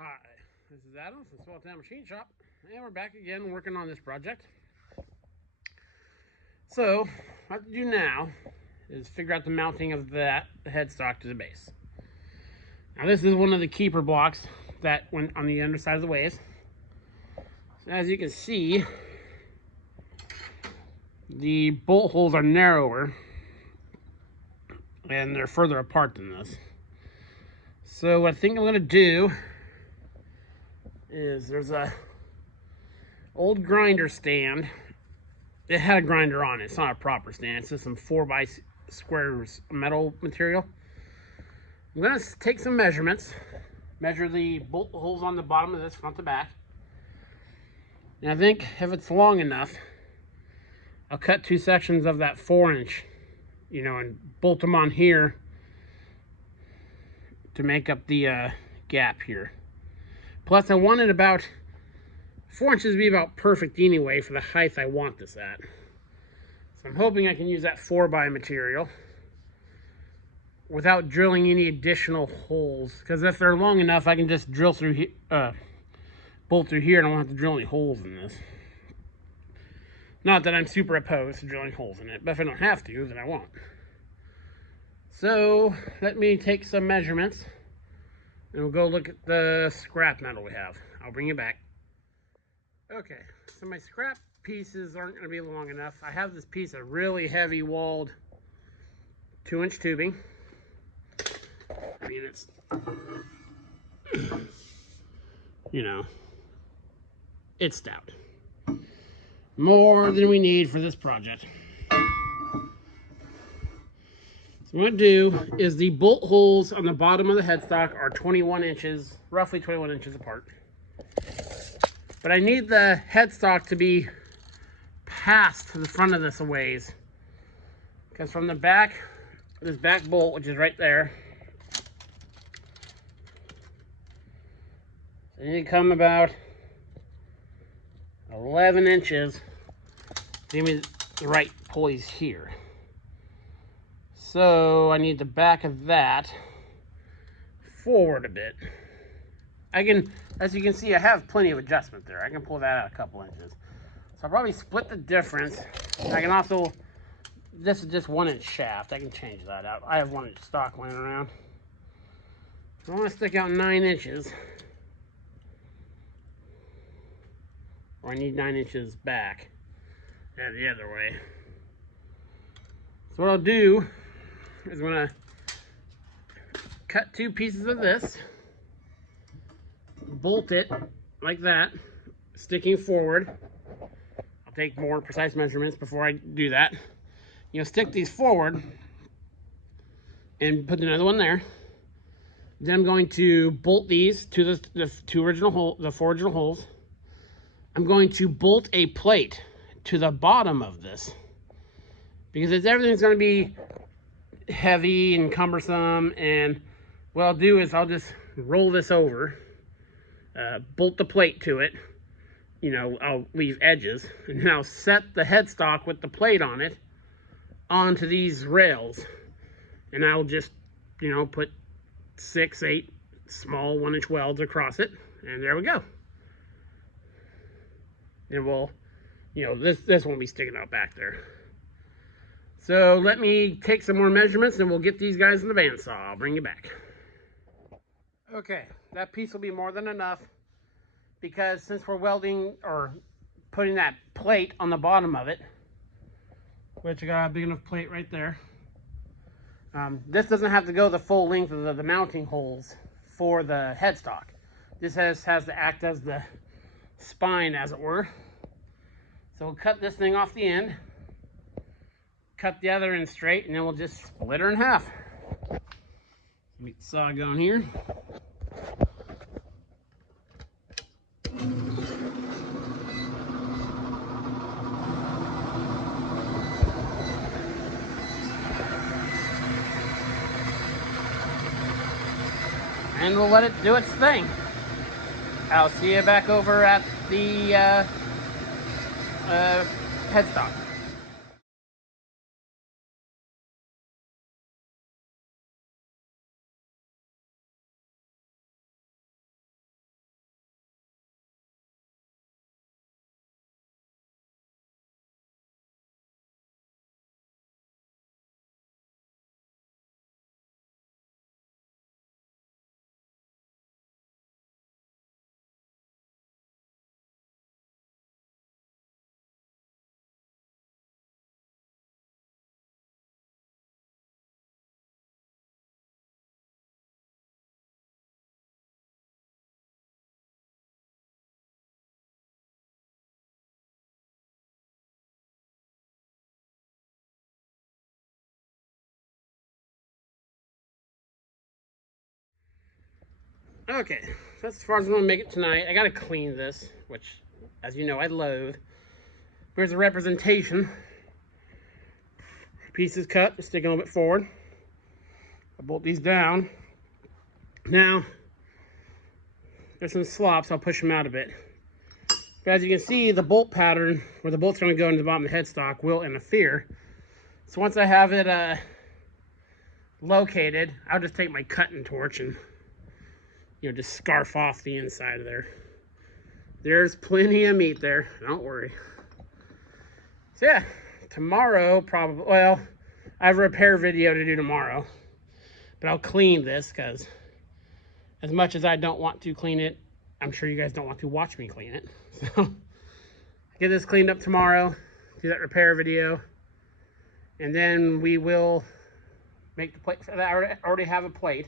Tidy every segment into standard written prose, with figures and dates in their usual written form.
Hi, this is Adam from Small Town Machine Shop, and we're back again working on this project. So, what I have to do now is figure out the mounting of that headstock to the base. Now, this is one of the keeper blocks that went on the underside of the waves. So as you can see, the bolt holes are narrower and they're further apart than this. So, what I think I'm going to do is there's a old grinder stand. It had a grinder on it. It's not a proper stand. It's just some 4x squares metal material. I'm going to take some measurements, measure the bolt holes on the bottom of this front to back. And I think if it's long enough, I'll cut 2 sections of that 4-inch, and bolt them on here to make up the gap here. Plus, I want it about 4 inches to be about perfect anyway for the height I want this at. So I'm hoping I can use that 4x material without drilling any additional holes. Because if they're long enough, I can just drill through, bolt through here, and I won't have to drill any holes in this. Not that I'm super opposed to drilling holes in it, but if I don't have to, then I won't. So let me take some measurements, and we'll go look at the scrap metal we have. I'll bring you back. Okay, so my scrap pieces aren't going to be long enough. I have this piece of really heavy walled 2-inch tubing. I mean, it's, it's stout. More than we need for this project. So what I'm going to do is the bolt holes on the bottom of the headstock are 21 inches, roughly 21 inches apart. But I need the headstock to be past the front of this a ways. Because from the back, this back bolt, which is right there, I need to come about 11 inches to give me the right pulleys here. So I need the back of that forward a bit. I can, as you can see, I have plenty of adjustment there. I can pull that out a couple inches. So I'll probably split the difference. I can also, this is just 1-inch shaft. I can change that out. I have 1-inch stock laying around. So I want to stick out 9 inches. Or I need 9 inches back. Yeah, the other way. So what I'll do is I'm going to cut 2 pieces of this. Bolt it like that, sticking forward. I'll take more precise measurements before I do that. Stick these forward and put another one there. Then I'm going to bolt these to the 4 original holes. I'm going to bolt a plate to the bottom of this because everything's going to be heavy and cumbersome. And what I'll do is I'll just roll this over. Bolt the plate to it. I'll leave edges, and then I'll set the headstock with the plate on it onto these rails, and I'll just put 6, 8 small 1-inch welds across it, and there we go. And we'll, this won't be sticking out back there. So let me take some more measurements, and we'll get these guys in the bandsaw. I'll bring you back. Okay, that piece will be more than enough, because since we're welding or putting that plate on the bottom of it, which I got a big enough plate right there, this doesn't have to go the full length of the mounting holes for the headstock. This has to act as the spine, as it were. So we'll cut this thing off the end, cut the other end straight, and then we'll just split her in half. Get the saw going here. And we'll let it do its thing. I'll see you back over at the headstock. Okay, that's as far as I'm gonna make it tonight. I gotta clean this, which, as you know, I loathe. Here's a representation. Pieces cut, sticking a little bit forward. I bolt these down. Now, there's some slops, I'll push them out a bit. But as you can see, the bolt pattern, where the bolt's gonna go into the bottom of the headstock, will interfere. So once I have it located, I'll just take my cutting torch and, you know, just scarf off the inside of there. There's plenty of meat there, don't worry. So yeah, tomorrow probably, well, I have a repair video to do tomorrow. But I'll clean this because as much as I don't want to clean it, I'm sure you guys don't want to watch me clean it. So get this cleaned up tomorrow, do that repair video, and then we will make the plate. I already have a plate.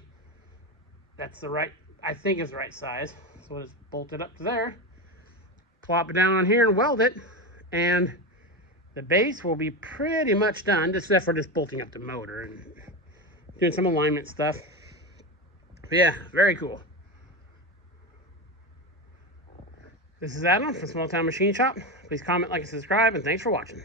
That's the right, I think is the right size. So we'll just bolt it up to there, plop it down on here and weld it, and the base will be pretty much done, except for just bolting up the motor and doing some alignment stuff. But yeah, very cool. This is Adam from Small Town Machine Shop. Please comment, like, and subscribe, and thanks for watching.